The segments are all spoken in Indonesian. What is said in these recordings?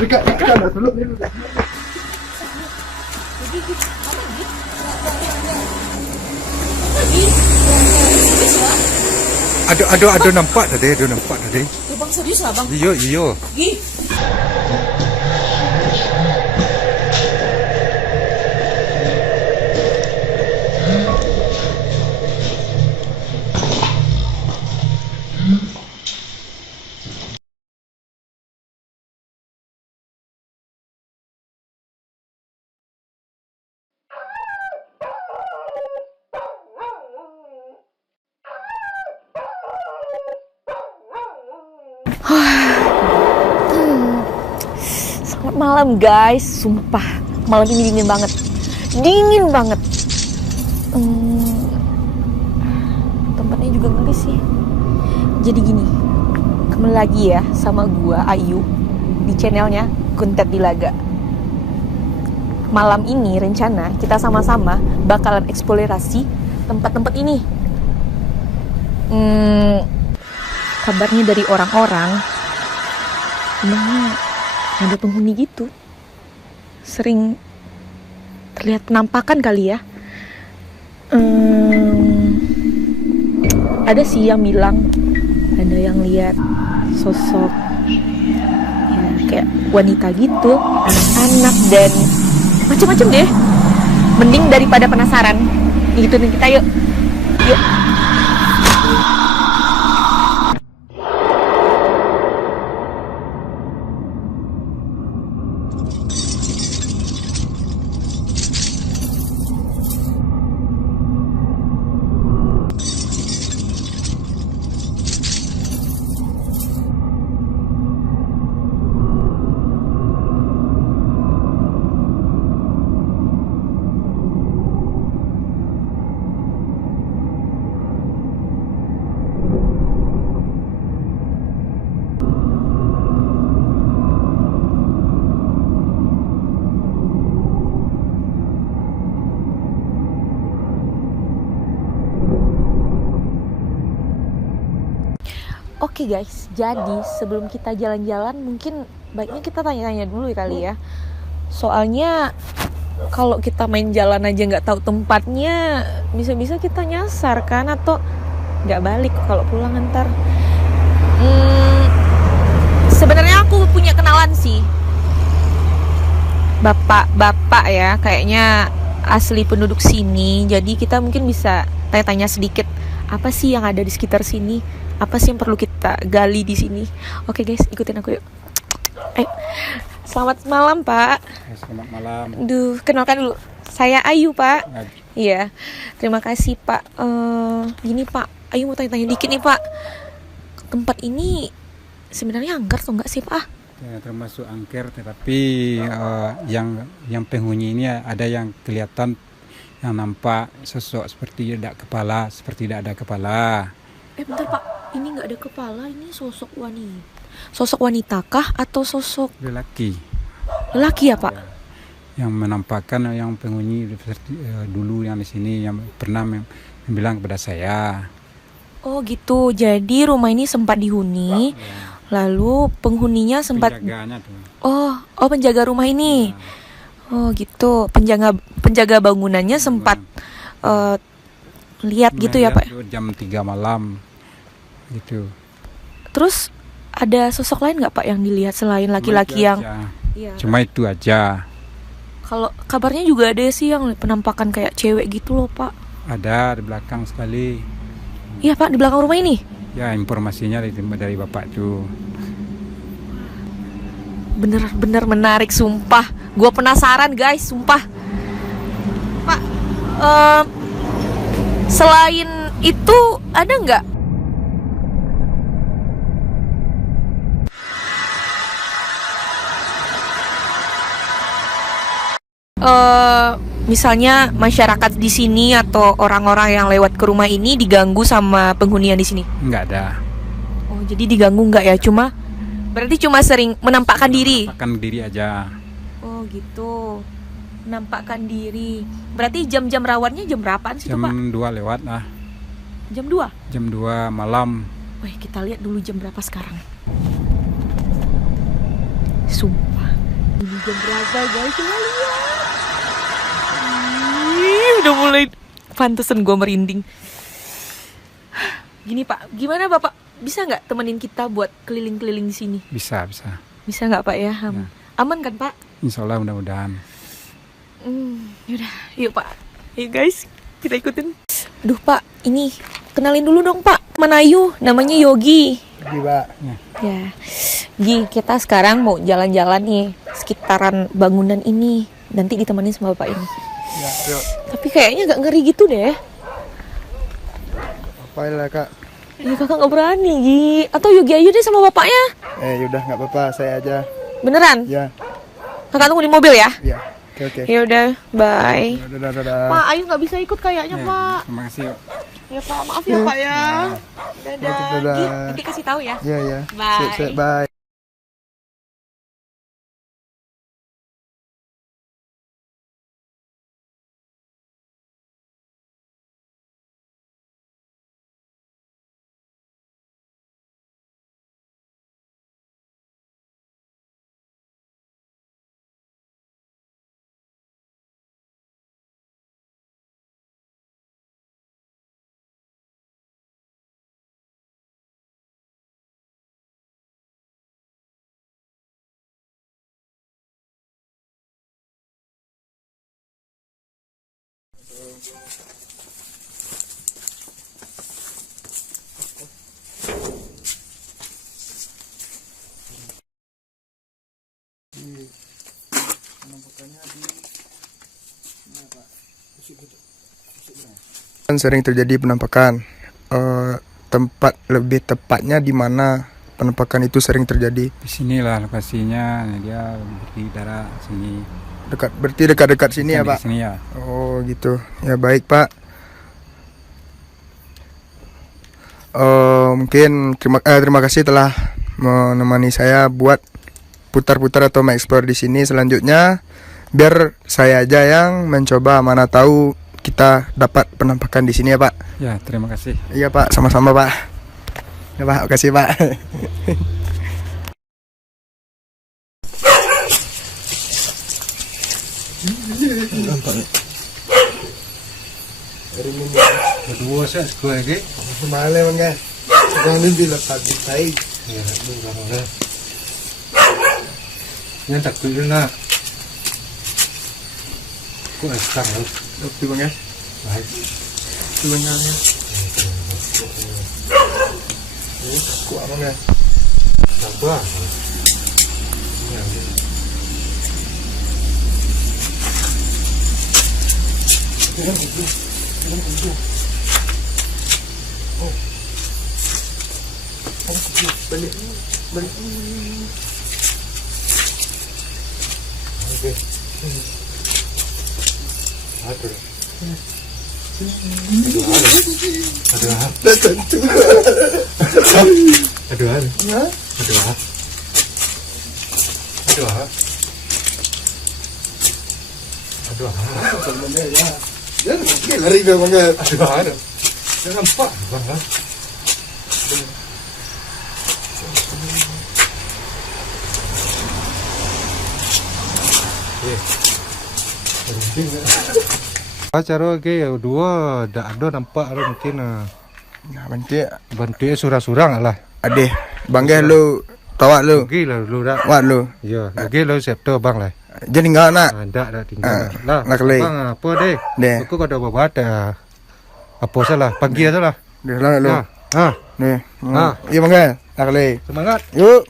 dekat lah dulu. Ada nampak tadi, Ya bang, serius lah bang. Iya. Ih. Selamat malam guys, sumpah malam ini dingin banget. Tempatnya juga ngeri sih. Jadi gini, kembali lagi ya sama gua Ayu di channelnya Kuntet Dilaga. Malam ini rencana kita sama-sama bakalan eksplorasi tempat-tempat ini. Kabarnya dari orang-orang emangnya ada penghuni gitu, sering terlihat penampakan kali ya. Ada sih yang bilang ada yang lihat sosok ya, kayak wanita gitu, anak-anak dan macam-macam deh. Mending daripada penasaran ikutin kita yuk. Oke guys, jadi sebelum kita jalan-jalan mungkin baiknya kita tanya-tanya dulu ya kali ya. Soalnya kalau kita main jalan aja nggak tahu tempatnya, bisa-bisa kita nyasar kan, atau nggak balik kalau pulang ntar. Sebenarnya aku punya kenalan sih, bapak ya, kayaknya asli penduduk sini. Jadi kita mungkin bisa tanya-tanya sedikit apa sih yang ada di sekitar sini, apa sih yang perlu kita gali di sini. Oke guys, ikutin aku yuk. Selamat malam Pak. Selamat malam. Kenalkan dulu, saya Ayu Pak. Iya, terima kasih Pak. Gini Pak, Ayu mau tanya-tanya dikit nih Pak. Tempat ini sebenarnya angker atau enggak sih Pak? Ya, termasuk angker, tetapi yang penghuni ini ada yang kelihatan, yang nampak sosok seperti tidak ada kepala. Bentar Pak, ini nggak ada kepala, ini sosok wanita. Sosok wanita kah atau sosok Lelaki ya Pak? Yang menampakkan yang penghuni dulu yang di sini yang pernah bilang kepada saya. Oh gitu, jadi rumah ini sempat dihuni, lalu penghuninya sempat. Penjaganya tuh. Oh penjaga rumah ini. Oh gitu, penjaga bangunannya sempat lihat gitu ya Pak? Jam 3 malam gitu. Terus ada sosok lain nggak Pak yang dilihat selain laki-laki yang? Iya. Cuma itu aja. Kalau kabarnya juga ada sih yang penampakan kayak cewek gitu loh Pak. Ada di belakang sekali. Iya Pak, di belakang rumah ini. Ya, informasinya dari bapak tuh. Bener-bener menarik sumpah. Gue penasaran guys, sumpah. Pak, selain itu ada nggak? Misalnya masyarakat di sini atau orang-orang yang lewat ke rumah ini diganggu sama penghuni yang di sini? Nggak ada. Oh, jadi diganggu nggak ya? Berarti cuma sering menampakkan diri? Menampakkan diri aja. Oh gitu, menampakkan diri. Berarti jam-jam rawannya jam berapaan sih Jam Pak? 2 lewat lah. Jam 2? Jam 2 malam. Wih, kita lihat dulu jam berapa sekarang. Sumpah, jam berapa guys? Coba lihat. Ih, udah mulai pantesan gue merinding. Gini Pak, gimana Bapak? Bisa nggak temenin kita buat keliling-keliling di sini? Bisa. Bisa nggak Pak ya? Ya. Aman kan Pak? Insya Allah mudah-mudahan. Yaudah, yuk Pak. Yuk guys, kita ikutin. Duh Pak, ini kenalin dulu dong Pak. Mana Ayu? Namanya Yogi. Yogi Pak. Ya, Gi, kita sekarang mau jalan-jalan nih sekitaran bangunan ini. Nanti ditemenin sama Bapak ini. Ya, yuk. Tapi kayaknya gak ngeri gitu deh. Apalah Kak. Ya kakak gak berani, Gi. Atau Yogi aja deh sama bapaknya. Yaudah nggak apa-apa, saya aja. Beneran? Ya. Kakak tunggu di mobil ya? Ya. Oke. Ya udah, bye. Dadah. Pak, Ayu nggak bisa ikut kayaknya Pak. Terima kasih. Ya Pak, maaf ya Pak ya. Dadah. Dadah. Gi, nanti kasih tahu ya. Ya. Bye. Sip, bye. Sering terjadi penampakan. Tempat lebih tepatnya di mana penampakan itu sering terjadi? Di sinilah lokasinya. Dia di daerah sini. Berarti dekat-dekat sini ya Di Pak? sini ya. Oh gitu. Ya baik Pak. Mungkin terima kasih telah menemani saya buat putar-putar atau mengeksplor di sini. Selanjutnya biar saya aja yang mencoba, mana tahu kita dapat penampakan di sini ya Pak. Ya, terima kasih. Iya Pak, sama-sama Pak. Ya Pak, makasih Pak. Kedua saya sekolah lagi. Malam kan. Sekarang ini lepas di baik. Ya, boleh. Yang takut nak. Kok sekarang? Oke Bang ya. Baik. Terima kasih. Kuat Bang ya. Sabar. Balik. Oke. Aduh. Ya, lari ke Bang ya. Jangan nampak, Bang. Cara ke dua ada nampak ada mungkin Nah, nanti bantu surang-surang lah. adeh Bang ya lu tawak lu. Gila lu dah. Wat lu. Ya, gila septo bang lah. Jadi enggak nak. Ada tinggal. Lah, nak le. bang apa deh? Deh. Aku ada babat apa salah? Panggil aja lah. Deh lah lu. Ah, Nih. Ah. Iya Bang ya. Nak le. semangat. Yuk.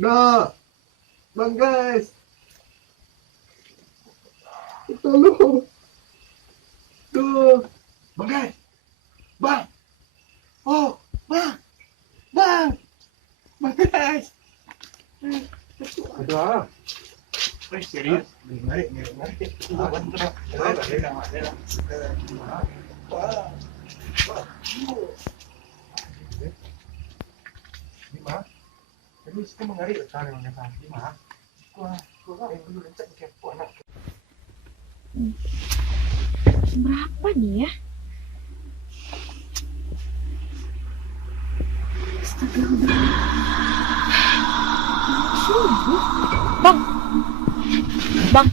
Nah, bang guys, tolong, tuh, bang guys, bang, oh, bang guys, ada, serius, mari. Terus kita mengari utara dengan kata lima. Gua yang dulu lencet kepo anak. Berapa nih ya? Bang,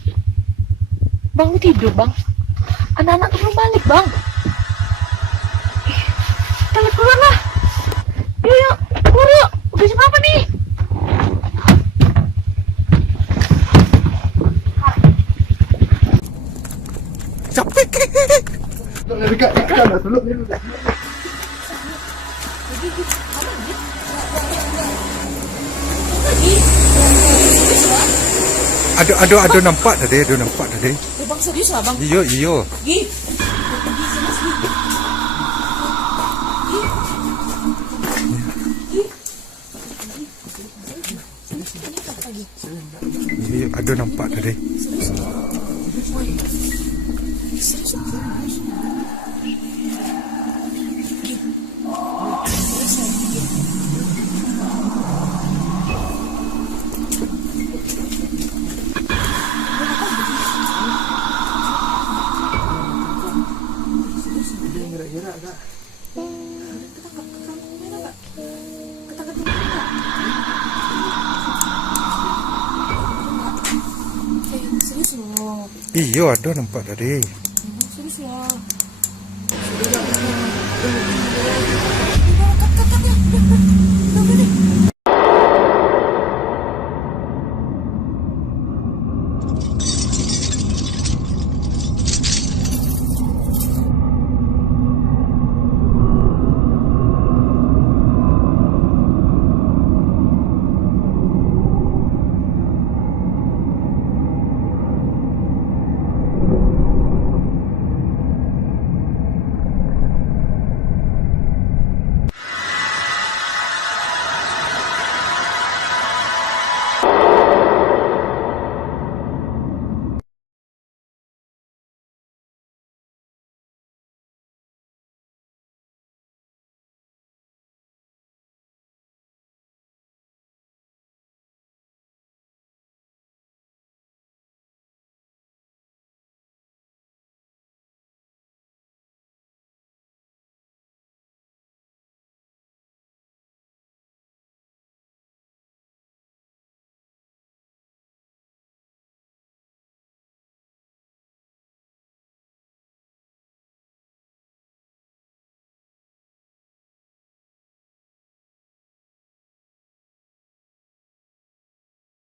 lu tidur bang. Anak-anak tuh belum balik bang. Kita lihat keluar lah. Yuk, keluar yuk. Udah jam berapa nih? Capek. Dekat dulu. Aduh nampak tadi. Bang serius lah bang. Iyo. Gi. Aduh nampak tadi. Serius loh. Iyo aduh nampak tadi. Serius loh. Kat ya. Udah.